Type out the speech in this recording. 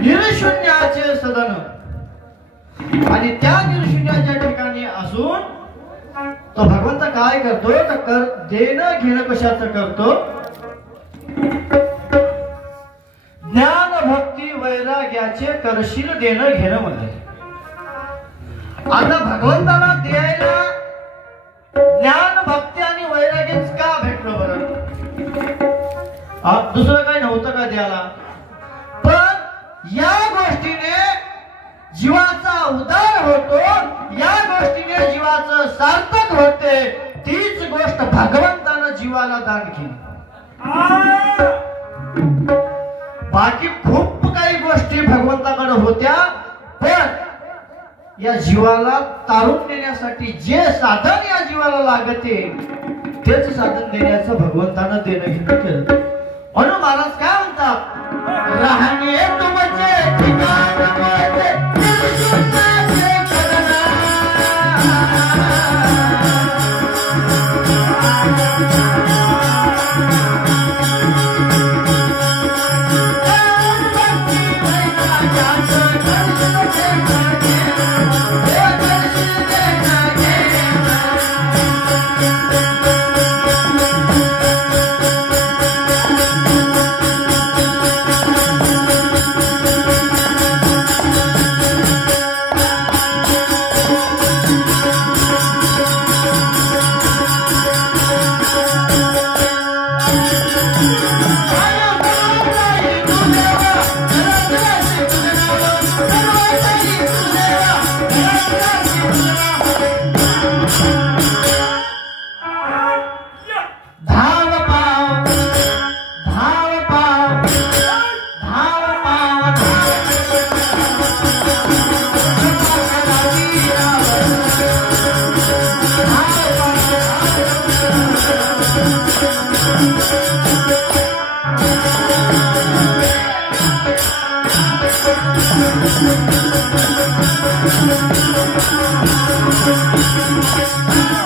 निरशून्याचे सदन आणि त्या निरशून्याच्या ठिकाणी असून तो भगवंत काय करतो तर देणं घेणं कशाचं करतो ज्ञान भक्ती वैराग्याचे करशील देणं घेणं म्हणजे आता भगवंताला द्यायला ज्ञान भक्ती आणि वैराग्यच का भेटलं बरं दुसरं काही नव्हतं का द्यायला पण या गोष्टीने जीवाचा उद्धार होतो या गोष्टीने जीवाचं सार्थक होते तीच गोष्ट भगवंतानं जीवाला दान केली बाकी खूप काही गोष्टी भगवंताकडे होत्या पण या जीवाला तारून देण्यासाठी जे साधन या जीवाला लागते तेच साधन देण्याचं भगवंतानं देणं घेणं केलं म्हणून महाराज काय म्हणतात राहणे तुमचे ठिकाण Thank you.